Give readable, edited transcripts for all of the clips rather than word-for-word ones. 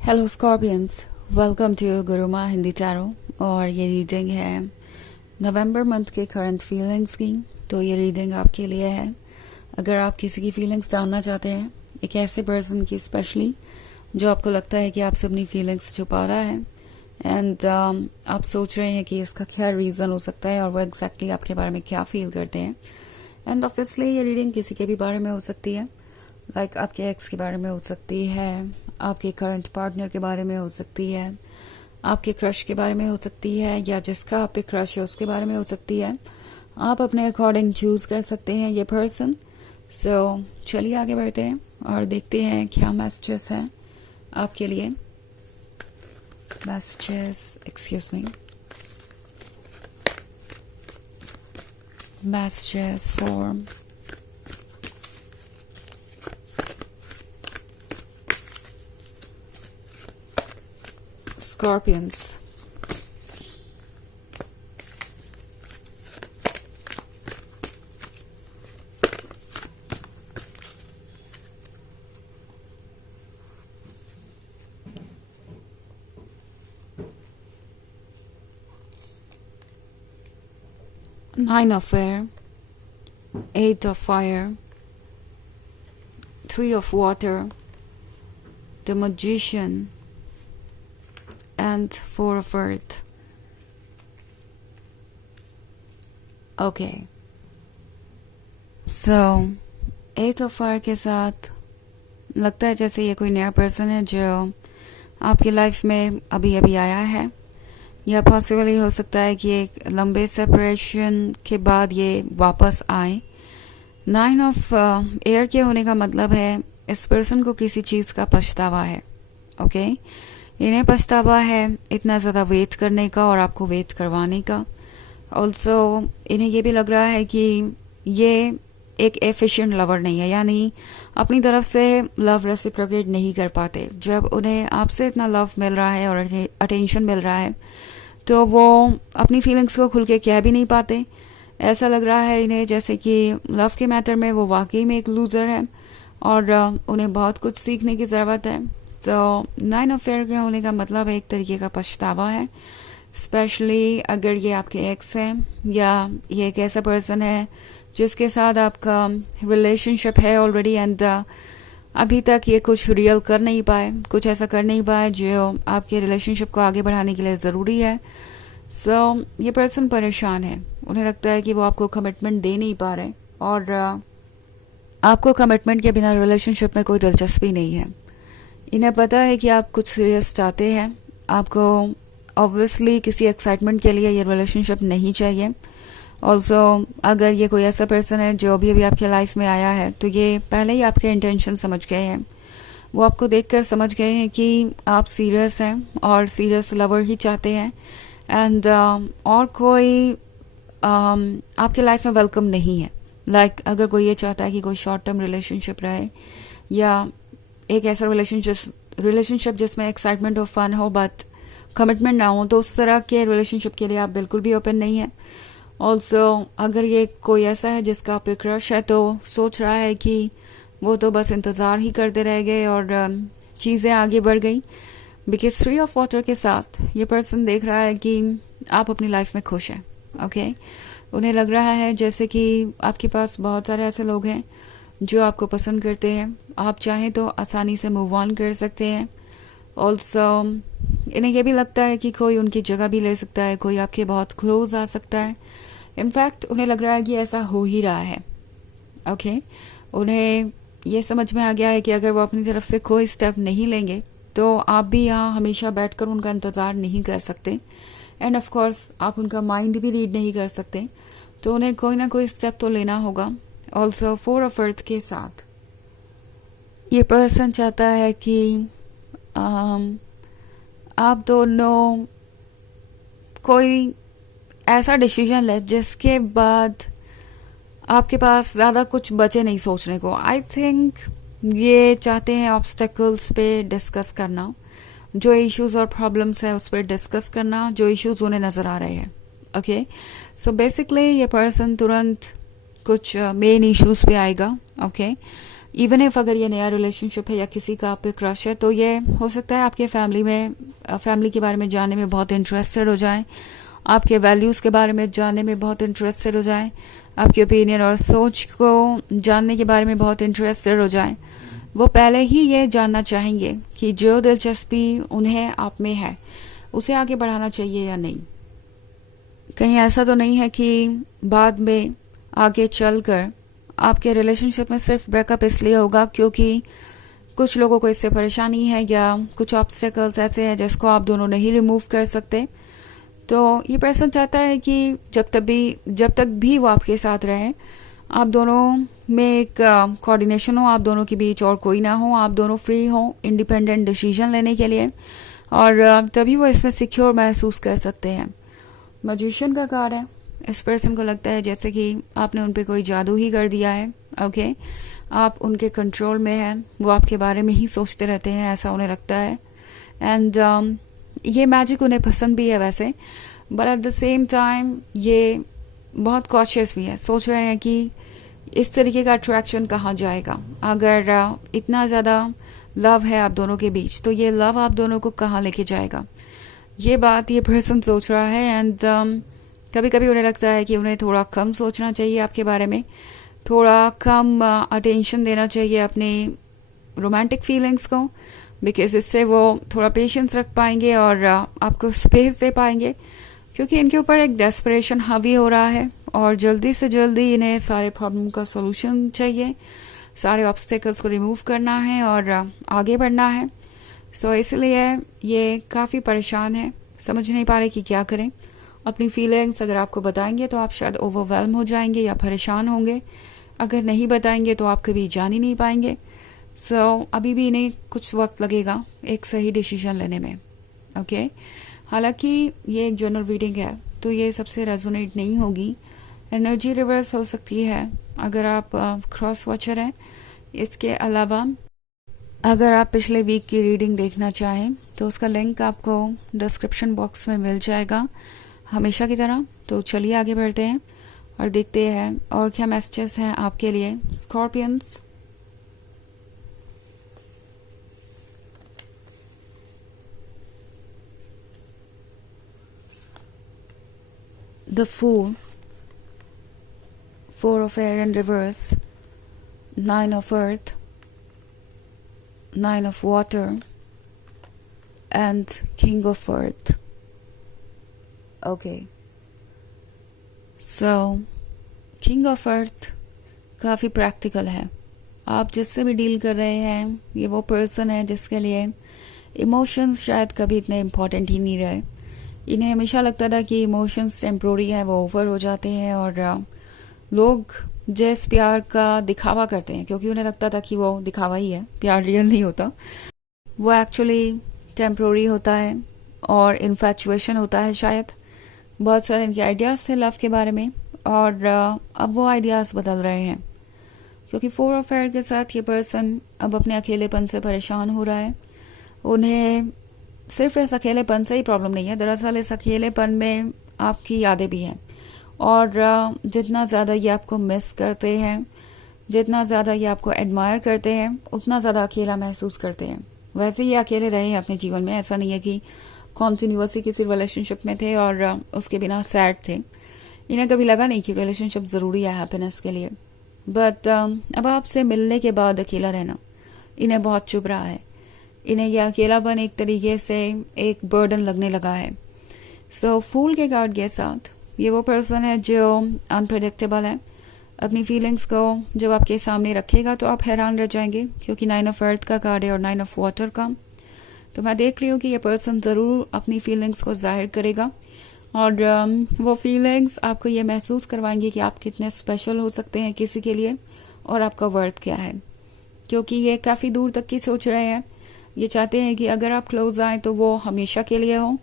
Hello Scorpions, welcome to Gurumaa Hindi tarot. और ये reading है नवंबर मंथ के करंट फीलिंग्स की। तो ये रीडिंग आपके लिए है अगर आप किसी की फीलिंग्स जानना चाहते हैं, एक ऐसे पर्सन की स्पेशली जो आपको लगता है कि आपसे अपनी फीलिंग्स छुपा रहा है एंड आप सोच रहे हैं कि इसका क्या रीज़न हो सकता है और वो एग्जैक्टली आपके बारे में क्या फील करते हैं। एंड ऑब्वियसली ये रीडिंग किसी के भी बारे में हो सकती है, लाइक आपके एक्स के बारे में हो सकती है, आपके करंट पार्टनर के बारे में हो सकती है, आपके क्रश के बारे में हो सकती है, या जिसका आप पे क्रश है उसके बारे में हो सकती है। आप अपने अकॉर्डिंग चूज कर सकते हैं ये पर्सन। सो चलिए आगे बढ़ते हैं और देखते हैं क्या मैसेजेस हैं आपके लिए। Messages, excuse me, messages for Scorpions. Nine of Fire, Eight of Fire, Three of Water, the Magician, and Four of Earth. Okay. So, Eight of Fire के साथ लगता है जैसे ये कोई नया पर्सन है जो आपकी लाइफ में अभी अभी आया है, या पॉसिबली हो सकता है कि एक लंबे सेपरेशन के बाद ये वापस आए। नाइन ऑफ एयर के होने का मतलब है इस पर्सन को किसी चीज़ का पछतावा है। ओके, इन्हें पछतावा है इतना ज़्यादा वेट करने का और आपको वेट करवाने का। ऑल्सो इन्हें ये भी लग रहा है कि ये एक एफिशिएंट लवर नहीं है, यानी अपनी तरफ से लव रेसिप्रोकेट नहीं कर पाते। जब उन्हें आपसे इतना लव मिल रहा है और अटेंशन मिल रहा है तो वो अपनी फीलिंग्स को खुल के कह भी नहीं पाते। ऐसा लग रहा है इन्हें जैसे कि लव के मैटर में वो वाकई में एक लूज़र है और उन्हें बहुत कुछ सीखने की ज़रूरत है। तो नाइन ऑफ फेयर के होने का मतलब है एक तरीके का पछतावा है, स्पेशली अगर ये आपके एक्स हैं या ये एक ऐसा पर्सन है जिसके साथ आपका रिलेशनशिप है ऑलरेडी एंड अभी तक ये कुछ रियल कर नहीं पाए, कुछ ऐसा कर नहीं पाए जो आपके रिलेशनशिप को आगे बढ़ाने के लिए ज़रूरी है। सो ये पर्सन परेशान है, उन्हें लगता है कि वो आपको कमिटमेंट दे नहीं पा रहे और आपको कमिटमेंट के बिना रिलेशनशिप में कोई दिलचस्पी नहीं है। इन्हें पता है कि आप कुछ सीरियस चाहते हैं, आपको ऑब्वियसली किसी एक्साइटमेंट के लिए ये रिलेशनशिप नहीं चाहिए। ऑल्सो अगर ये कोई ऐसा पर्सन है जो अभी अभी आपके लाइफ में आया है तो ये पहले ही आपके इंटेंशन समझ गए हैं। वो आपको देखकर समझ गए हैं कि आप सीरियस हैं और सीरियस लवर ही चाहते हैं एंड और कोई आपके लाइफ में वेलकम नहीं है। लाइक अगर कोई ये चाहता है कि कोई शॉर्ट टर्म रिलेशनशिप रहे या एक ऐसा रिलेशनशिप जिसमें एक्साइटमेंट हो, फन हो, बट कमिटमेंट ना हो, तो उस तरह के रिलेशनशिप के लिए आप बिल्कुल भी ओपन नहीं है। ऑल्सो अगर ये कोई ऐसा है जिसका आप पे क्रश है तो सोच रहा है कि वो तो बस इंतज़ार ही करते रह गए और चीज़ें आगे बढ़ गई। बिकॉज थ्री ऑफ वाटर के साथ ये पर्सन देख रहा है कि आप अपनी लाइफ में खुश हैं। ओके, उन्हें लग रहा है जैसे कि आपके पास बहुत सारे ऐसे लोग हैं जो आपको पसंद करते हैं, आप चाहें तो आसानी से मूव ऑन कर सकते हैं। ऑल्सो इन्हें यह भी लगता है कि कोई उनकी जगह भी ले सकता है, कोई आपके बहुत क्लोज आ सकता है। इनफैक्ट उन्हें लग रहा है कि ऐसा हो ही रहा है। ओके, उन्हें यह समझ में आ गया है कि अगर वो अपनी तरफ से कोई स्टेप नहीं लेंगे तो आप भी यहाँ हमेशा बैठकर उनका इंतज़ार नहीं कर सकते एंड ऑफ कोर्स आप उनका माइंड भी रीड नहीं कर सकते। तो उन्हें कोई ना कोई स्टेप तो लेना होगा। ऑल्सो फोर ऑफ अर्थ के साथ ये पर्सन चाहता है कि आप दोनों कोई ऐसा डिसीजन ले जिसके बाद आपके पास ज़्यादा कुछ बचे नहीं सोचने को। आई थिंक ये चाहते हैं ऑब्स्टेकल्स पे डिस्कस करना, जो इश्यूज और प्रॉब्लम्स है उस पर डिस्कस करना, जो इश्यूज उन्हें नज़र आ रहे हैं। ओके, सो बेसिकली ये पर्सन तुरंत कुछ मेन इश्यूज पे आएगा। ओके, इवन इफ अगर ये नया रिलेशनशिप है या किसी का आप पे क्रश है, तो ये हो सकता है आपके फैमिली के बारे में जानने में बहुत इंटरेस्टेड हो जाएं, आपके वैल्यूज़ के बारे में जानने में बहुत इंटरेस्टेड हो जाएं, आपके ओपिनियन और सोच को जानने के बारे में बहुत इंटरेस्टेड हो जाएं। वो पहले ही ये जानना चाहेंगे कि जो दिलचस्पी उन्हें आप में है उसे आगे बढ़ाना चाहिए या नहीं। कहीं ऐसा तो नहीं है कि बाद में आगे चलकर आपके रिलेशनशिप में सिर्फ ब्रेकअप इसलिए होगा क्योंकि कुछ लोगों को इससे परेशानी है या कुछ ऑब्स्टेकल्स ऐसे हैं जिसको आप दोनों नहीं रिमूव कर सकते। तो ये पर्सन चाहता है कि जब तक भी वो आपके साथ रहे, आप दोनों में एक कोऑर्डिनेशन हो, आप दोनों के बीच और कोई ना हो, आप दोनों फ्री हो इंडिपेंडेंट डिसीजन लेने के लिए, और तभी वो इसमें सिक्योर महसूस कर सकते हैं। मैजिशियन का कार्ड है। इस पर्सन को लगता है जैसे कि आपने उन पे कोई जादू ही कर दिया है। ओके, आप उनके कंट्रोल में हैं, वो आपके बारे में ही सोचते रहते हैं, ऐसा उन्हें लगता है। एंड ये मैजिक उन्हें पसंद भी है वैसे, but at the same time ये बहुत कॉशियस भी है। सोच रहे हैं कि इस तरीके का अट्रैक्शन कहाँ जाएगा। अगर इतना ज़्यादा लव है आप दोनों के बीच, तो ये लव आप दोनों को कहाँ लेके जाएगा, ये बात ये पर्सन सोच रहा है। एंड कभी कभी उन्हें लगता है कि उन्हें थोड़ा कम सोचना चाहिए आपके बारे में, थोड़ा कम अटेंशन देना चाहिए अपनी रोमांटिक फीलिंग्स को, बिकॉज इससे वो थोड़ा पेशेंस रख पाएंगे और आपको स्पेस दे पाएंगे, क्योंकि इनके ऊपर एक डेस्परेशन हावी हो रहा है और जल्दी से जल्दी इन्हें सारे प्रॉब्लम का सोल्यूशन चाहिए, सारे ऑब्स्टेकल्स को रिमूव करना है और आगे बढ़ना है। सो इसलिए ये काफ़ी परेशान है, समझ नहीं पा रहे कि क्या करें। अपनी फीलिंग्स अगर आपको बताएंगे तो आप शायद ओवरवेलम हो जाएंगे या परेशान होंगे, अगर नहीं बताएंगे तो आप कभी जान ही नहीं पाएंगे। सो अभी भी इन्हें कुछ वक्त लगेगा एक सही डिसीजन लेने में। ओके, हालांकि ये एक जनरल रीडिंग है तो ये सबसे रेजोनेट नहीं होगी, एनर्जी रिवर्स हो सकती है अगर आप क्रॉस वॉचर हैं। इसके अलावा अगर आप पिछले वीक की रीडिंग देखना चाहें तो उसका लिंक आपको डिस्क्रिप्शन बॉक्स में मिल जाएगा हमेशा की तरह। तो चलिए आगे बढ़ते हैं और देखते हैं और क्या मैसेजेस हैं आपके लिए scorpions. The fool, 4 of air in reverse, 9 of earth, 9 of water and king of earth. Okay, so king of earth काफ़ी प्रैक्टिकल है। आप जिससे भी डील कर रहे हैं ये वो पर्सन है जिसके लिए इमोशंस शायद कभी इतने इम्पोर्टेंट ही नहीं रहे। इन्हें हमेशा लगता था कि इमोशंस टेम्प्रोरी है, वो ओवर हो जाते हैं और लोग जिस प्यार का दिखावा करते हैं, क्योंकि उन्हें लगता था कि वो दिखावा ही है, प्यार रियल नहीं होता, वो एक्चुअली टेम्प्रोरी होता है और इन्फैचुएशन होता है शायद। बहुत सारे इनके आइडियाज़ थे लव के बारे में और अब वो आइडियाज़ बदल रहे हैं, क्योंकि 4 of air के साथ ये पर्सन अब अपने अकेलेपन से परेशान हो रहा है। उन्हें सिर्फ इस अकेलेपन से ही प्रॉब्लम नहीं है, दरअसल इस अकेलेपन में आपकी यादें भी हैं और जितना ज़्यादा ये आपको मिस करते हैं, जितना ज़्यादा ये आपको एडमायर करते हैं, उतना ज़्यादा अकेला महसूस करते हैं। वैसे ये अकेले रहे हैं अपने जीवन में, ऐसा नहीं है कि कॉन्टिन्यूसली किसी रिलेशनशिप में थे और उसके बिना सैड थे। इन्हें कभी लगा नहीं कि रिलेशनशिप ज़रूरी है हैप्पीनेस के लिए, बट अब आपसे मिलने के बाद अकेला रहना इन्हें बहुत चुभ रहा है। इन्हें यह अकेलापन एक तरीके से एक बर्डन लगने लगा है। सो फूल के कार्ड के साथ ये वो पर्सन है जो अनप्रेडिक्टेबल है। अपनी फीलिंग्स को जब आपके सामने रखेगा तो आप हैरान रह जाएंगे, क्योंकि 9 of earth का कार्ड है और 9 of water का। तो मैं देख रही हूँ कि ये पर्सन ज़रूर अपनी फीलिंग्स को जाहिर करेगा और वो फीलिंग्स आपको ये महसूस करवाएंगे कि आप कितने स्पेशल हो सकते हैं किसी के लिए और आपका वर्थ क्या है, क्योंकि ये काफ़ी दूर तक की सोच रहे हैं। ये चाहते हैं कि अगर आप क्लोज आए तो वो हमेशा के लिए हो,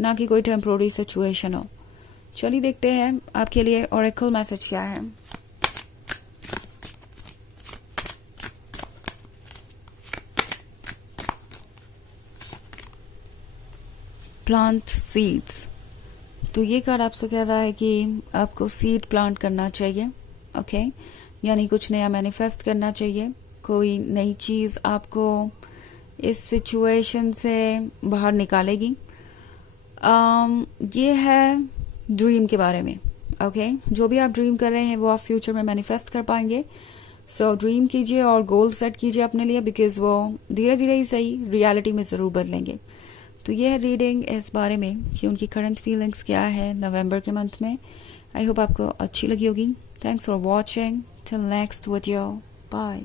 ना कि कोई टेम्प्रोरी सिचुएशन हो। चलिए देखते हैं आपके लिए ऑरेकल मैसेज क्या है। प्लांट सीड्स, तो ये कार्ड आपसे कह रहा है कि आपको सीड प्लांट करना चाहिए। ओके, यानी कुछ नया मैनिफेस्ट करना चाहिए, कोई नई चीज़ आपको इस सिचुएशन से बाहर निकालेगी। ये है ड्रीम के बारे में। ओके, जो भी आप ड्रीम कर रहे हैं वो आप फ्यूचर में मैनिफेस्ट कर पाएंगे। सो ड्रीम कीजिए और गोल सेट कीजिए अपने लिए, बिकॉज वो धीरे धीरे ही सही रियलिटी में ज़रूर बदलेंगे। तो ये है रीडिंग इस बारे में कि उनकी करंट फीलिंग्स क्या है नवंबर के मंथ में। आई होप आपको अच्छी लगी होगी। Thanks for watching. Till next video, bye.